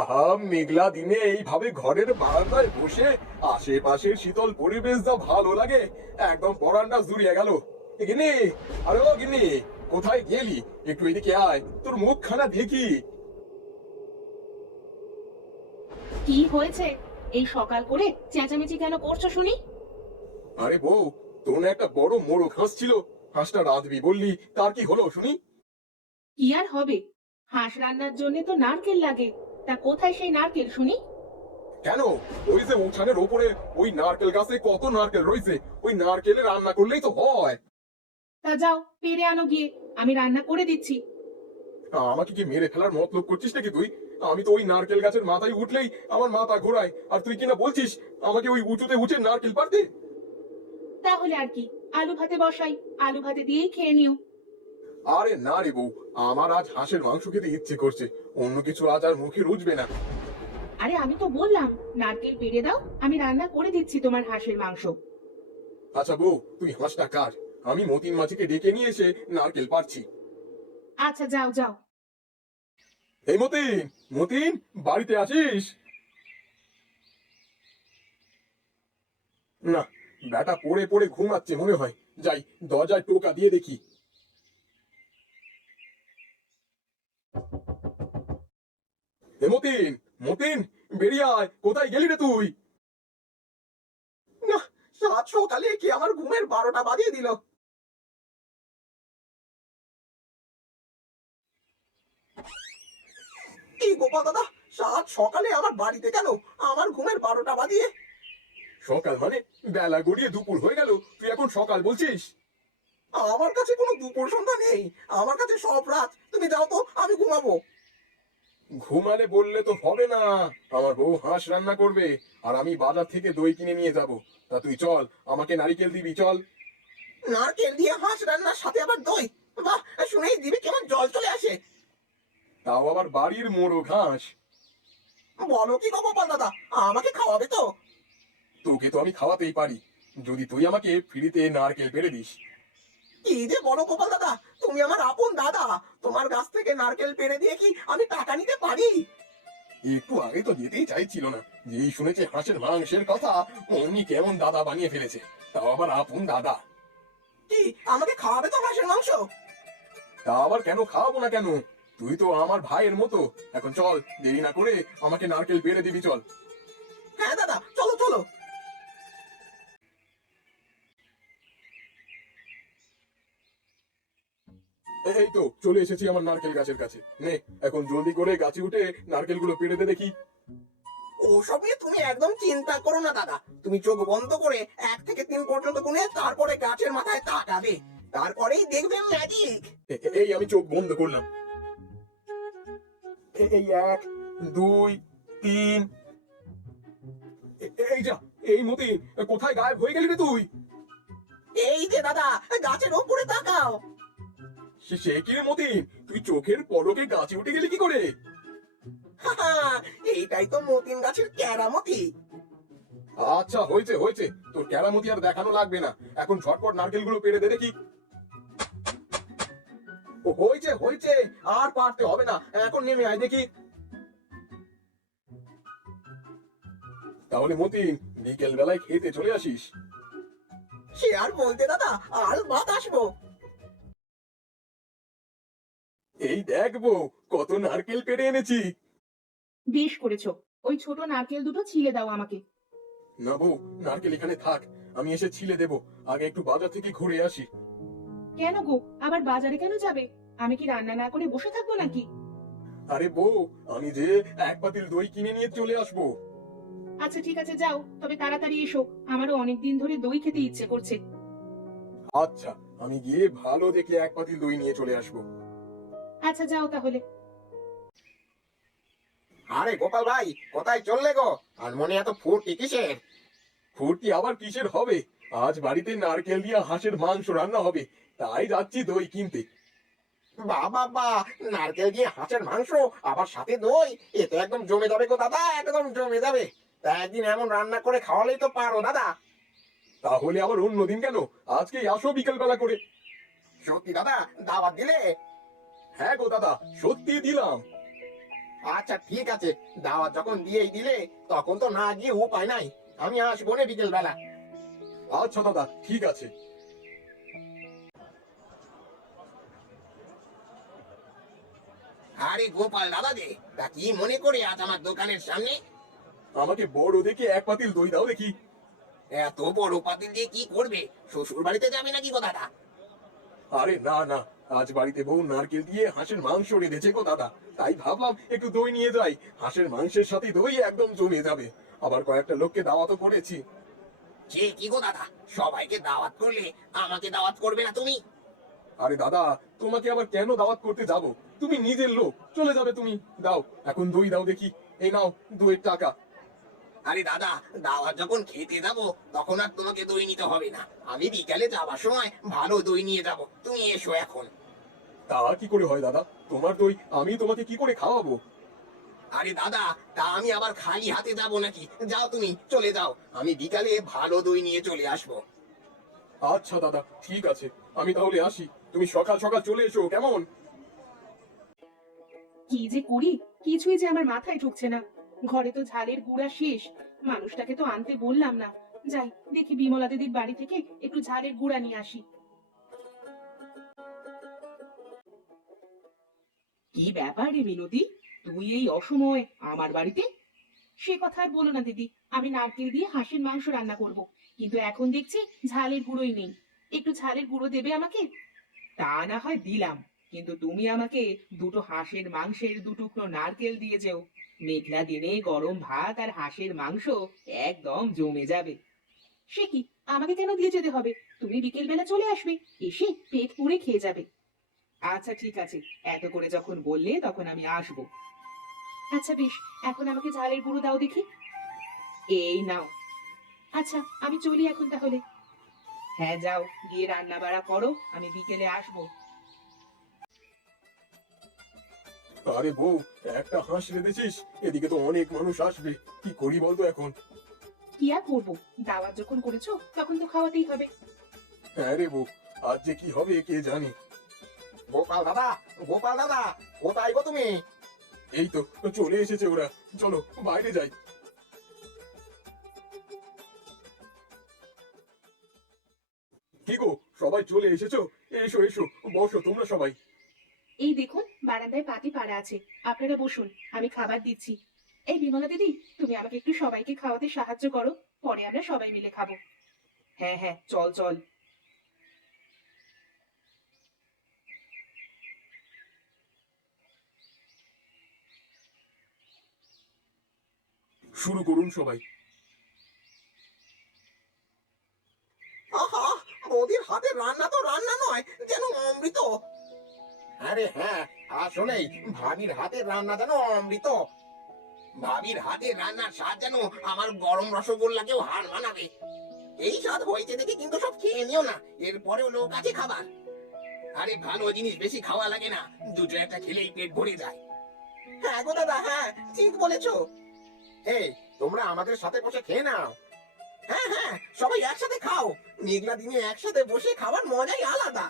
আহা, মেঘলা দিনে এইভাবে ঘরের বারান্দায় বসে আশেপাশের শীতল পরিবেশ যা ভালো লাগে, একদম পরানটা জুড়িয়ে গেল। গিন্নি, আরে ও গিন্নি, কোথায় গেলি? একটু এদিকে আয়, তোর মুখখানা দেখি। কি হয়েছে? এই সকাল করে চেঁচামেচি কেন করছো শুনি? আরে বউ, তোর না একটা বড় মোরগ হাঁস ছিল, হাঁসটা রাঁধবি বললি, তার কি হলো শুনি? কি আর হবে, হাঁস রান্নার জন্য তো নারকেল লাগে। তা কোথায় সেই নারকেল শুনি? কেন? ওই যে উঠানের ওপরে ওই নারকেল গাছে কত নারকেল রয়েছে, ওই নারকেলে রান্না করলেই তো হয়। তা যাও পেরে আনো গিয়ে, আমি রান্না করে দিচ্ছি। আমাকে কি মেরে ফেলার মতলব করছিস নাকি তুই? আমি তো ওই নারকেল গাছের মাথায় উঠলেই আমার মাথা ঘোরায়, আর তুই কিনা বলছিস আমাকে ওই উঁচুতে উঠে নারকেল পারতে? তাহলে আর কি, আলু ভাতে বসাই, আলু ভাতে দিয়েই খেয়ে নিও। আরে না রে বউ, আমার আজ হাঁসের মাংস খেতে ইচ্ছে করছে, অন্য কিছু আজ আর মুখে রুচবে না। আরে আমি তো বললাম নারকেল পেরে দাও, আমি রান্না করে দিচ্ছি তোমার হাঁসের মাংস। আচ্ছা বউ, তুই হাঁসটা কাট, আমি মতিন মাঝিকে ডেকে নিয়ে এসে নারকেল পারছি। আচ্ছা যাও যাও। এই মতিন, মতিন, বাড়িতে আছিস? না, ব্যাটা পড়ে পড়ে ঘুমাচ্ছে মনে হয়। যাই, দরজায় টোকা দিয়ে দেখি। এ মতিন, মতিন, বেরিয়ে আয়, কোথায় গেলি রে তুই? না, সাত সকালে কি আমার ঘুমের 12টা বাজিয়ে দিল। কি গোপাল দাদা, সাত সকালে আমার বাড়িতে কেন? আমার ঘুমের 12টা বাজিয়ে? সকাল মানে বেলা গড়িয়ে দুপুর হয়ে গেল, তুই এখন সকাল বলছিস? আমার কাছে কোনো দুপুর সন্ধ্যা নেই, আমার কাছে সব রাত। তুমি যাও তো, আমি ঘুমাবো। ঘুমালে বললে তো হবে না, আমার বউ হাঁস রান্না করবে, আর আমি বাজার থেকে দই কিনে নিয়ে যাব। তা তুই চল, আমাকে নারিকেল দিবি, চল। নারকেল দিয়ে হাঁস রান্নার সাথে আবার দই? বাহ, শুনেই দিবি কেমন জল চলে আসে। তাও আবার বাড়ির মোরগ হাঁস। বলো কি গো গোপাল দাদা, আমাকে খাওয়াবে তো? তোকে তো আমি খাওয়াতেই পারি, যদি তুই আমাকে ফ্রিতে নারকেল পেড়ে দিস। কি যে বলো গোপাল দাদা, তুমি আমার আপন দাদা, তোমার গাছ থেকে নারকেল পেড়ে দিয়ে কি আমি টাকা নিতে পারি? একটু আগে তো যেতেই চাইছিল না, যেই শুনেছে হাঁসের মাংসের কথা, অমনি কেমন দাদা বানিয়ে ফেলেছে, তাও আবার আপন দাদা। কি, আমাকে খাওয়াবে তো হাঁসের মাংস? তা আবার কেন খাওয়াবো না কেন? তুই তো আমার ভাইয়ের মতো। এখন চল, দেরি না করে আমাকে নারকেল পেড়ে দিবি, চল। হ্যাঁ দাদা, চলো চলো। এই তো চলে এসেছি আমার নারকেল গাছের কাছে। নে, এখন জলদি করে গাছে উঠে নারকেলগুলো পেড়ে দে দেখি। ওসব নিয়ে তুমি একদম চিন্তা করো না দাদা, তুমি চোখ বন্ধ করে 1 থেকে 3 পর্যন্ত গুনে তারপরে গাছের মাথায় তাকাবে, তারপরেই দেখবে ম্যাজিক। এই আমি চোখ বন্ধ করলাম। এই 1, 2, 3। এই যা, এই মতিন, কোথায় গায়েব হয়ে গেলি রে তুই? এই যে দাদা, গাছের ওপরে তাকাও। সে কি রে মতিন, তুই চোখের পলকে গাছে উঠে গেলি কি করে? এইটাই তো মতিন গাছের কেরামতি। আচ্ছা, হয়েছে হয়েছে, তোর কেরামতি আর দেখানো লাগবে না, এখন ঝটপট নারকেলগুলো পেড়ে দে দেখি। ও হয়েছে হয়েছে, আর পারতে হবে না, এখন নেমে আয় দেখি। তাহলে মতিন, বিকেল বেলায় খেতে চলে আসিস। সে আর বলতে দাদা, আর বাত আসবো। এই দেখবো কত নারকেল পেড়ে এনেছি। বেশ করেছো, ওই ছোট নারকেল দুটো ছিলে দাও আমাকে। না বউ, নারকেল এখানে থাক, আমি এসে ছিলে দেবো, আগে একটু বাজার থেকে ঘুরে আসি। কেন গো, আবার বাজারে কেন যাবে? আমি কি রান্না না করে বসে থাকবো নাকি? আরে বউ, আমি যে 1 পাতিল দই কিনে নিয়ে চলে আসবো। আচ্ছা ঠিক আছে যাও, তবে তাড়াতাড়ি এসো, আমারও অনেকদিন ধরে দই খেতে ইচ্ছে করছে। আচ্ছা, আমি গিয়ে ভালো দেখে 1 পাতিল দই নিয়ে চলে আসবো। আচ্ছা যাও তাহলে। আরে গোপাল ভাই, কোথায় চললে গো? আর মনে এত ফুর্তি কিসের? ফুর্তি আবার কিসের হবে, আজ বাড়িতে নারকেল দিয়ে হাঁসের মাংস রান্না হবে, তাই যাচ্ছি দই কিনতে। বাবা বা, নারকেল দিয়ে হাঁসের মাংস, আবার সাথে দই, এ তো একদম জমে যাবে গো দাদা, একদম জমে যাবে। তা একদিন এমন রান্না করে খাওয়ালেই তো পারো দাদা। তাহলে আবার অন্যদিন কেন, আজকেই আসো বিকেল বেলা করে। সত্যি দাদা, দাওয়াত দিলে? হ্যাঁ গো দাদা, সত্যি দিলাম। আচ্ছা ঠিক আছে, দাওয়াত যখন দিয়েই দিলে তখন তো না গিয়ে উপায় নাই। আমি আসবো না বিকেল বেলা। আচ্ছা দাদা, ঠিক আছে। আরে গোপাল দাদা যে, তা কি মনে করে আজ আমার দোকানের সামনে? আমাকে বড় দেখে এক পাতিল দই দাও দেখি। এত বড় পাতিল দিয়ে কি করবে? শ্বশুর বাড়িতে যাবে নাকি গো দাদা? আরে না না, আজ বাড়িতে বউ নারকেল দিয়ে হাঁসের মাংস রেঁধেছে গো দাদা, তাই ভাবলাম একটু দই নিয়ে যাই। হাঁসের মাংসের সাথে দই একদম জমে যাবে। আবার কয়েকটা লোককে দাওয়াতও করেছি। সে কি গো দাদা, সবাইকে দাওয়াত করলে আমাকে দাওয়াত করবে না তুমি? আরে দাদা, তোমাকে আবার কেন দাওয়াত করতে যাব? তুমি নিজের লোক, চলে যাবে তুমি। দাও এখন দই দাও দেখি। এই নাও দইয়ের টাকা। আরে দাদা, দাওয়াত যখন খেতে যাব তখন আর তোমাকে দই নিতে হবে না। আমি বিকালে যাবার সময় ভালো দই নিয়ে যাব, তুমি এসো এখন। তা কি করে হয় দাদা? তোমার দই আমি তোমাকে কি করে খাওয়াবো? আরে দাদা, তা আমি আবার খালি হাতে যাব নাকি? যাও তুমি, চলে যাও, আমি বিকালে ভালো দই নিয়ে চলে আসবো। আচ্ছা দাদা, ঠিক আছে, আমি তাহলে আসি। তুমি সকাল সকাল চলে এসো কেমন? কি যে করি, কিছুই যে আমার মাথায় ঢুকছে না। ঘরে তো ঝালের গুঁড়া শেষ, মানুষটাকে তো আনতে বললাম না। যাই দেখি বিমলা দিদির বাড়ি থেকে একটু ঝালের গুঁড়া নিয়ে আসি। কি ব্যাপার রে মিনতি, তুই এই অসময়ে আমার বাড়িতে? সে কথা আর বলো না দিদি, আমি নারকেল দিয়ে হাঁসের মাংস রান্না করব, কিন্তু এখন দেখছি ঝালের গুঁড়োই নেই। একটু ঝালের গুঁড়ো দেবে আমাকে? তা না হয় দিলাম, কিন্তু তুমি আমাকে দুটো হাঁসের মাংসের দুটুকরো নারকেল দিয়ে যেও। মেঘলা দিনে গরম ভাত আর হাঁসের মাংস একদম জমে যাবে। সে কি, আমাকে কেন দিয়ে যেতে হবে? তুমি বিকেল বেলা চলে আসবে, এসে পেট পুড়ে খেয়ে যাবে। আচ্ছা ঠিক আছে, এত করে যখন বললে তখন আমি আসবো। আচ্ছা বেশ, এখন আমাকে ঝালের গুঁড়ো দাও দেখি। এই নাও। আচ্ছা আমি চলি এখন তাহলে। হ্যাঁ যাও, গিয়ে রান্না বাড়া করো, আমি বিকেলে আসবো। আরে বউ, একটা হাঁস রেঁধেছিস, এদিকে তো অনেক মানুষ আসবে। কি করি বলতো এখন? কি আর করবো, দাওয়াত যখন করেছো তখন তো খাওয়াতেই হবে। হ্যাঁ রে বউ, আজ যে কি হবে কে জানে। গোপাল দাদা, গোপাল দাদা, কোথায় গো তুমি? এই তো চলে এসেছে ওরা, চলো বাইরে যাই। কি গো, সবাই চলে এসেছো? এসো এসো, বসো তোমরা সবাই। এই দেখুন বারান্দায় পাটি পাড়া আছে, আপনারা বসুন, আমি খাবার দিচ্ছি। এই বিমলা দিদি, তুমি আমাকে একটু সবাইকে খাওয়াতে সাহায্য করো, পরে আমরা সবাই মিলে খাবো। হ্যাঁ হ্যাঁ, চল চল। শুরু করুন সবাই। আহা, বৌদির হাতের রান্না তো রান্না নয়, যেন অমৃত। আরে হ্যাঁ, আসলেই ভাবির হাতের রান্না যেন অমৃত। ভাবির হাতের রান্নার স্বাদ যেন আমার গরম রসগোল্লাকেও হার মানাবে। এই স্বাদ হয়েছে দেখে কিন্তু সব খেয়ে নিও না, এরপরেও লোক আছে খাবার। আরে ভালো জিনিস বেশি খাওয়া লাগে না, দুটো একটা খেলেই পেট ভরে যায়। হ্যাঁ গো দাদা, হ্যাঁ ঠিক বলেছো। এই, তোমরা আমাদের সাথে বসে খেয়ে নাও। হ্যাঁ হ্যাঁ, সবাই একসাথে খাও। মেঘলা দিনে একসাথে বসে খাওয়ার মজাই আলাদা।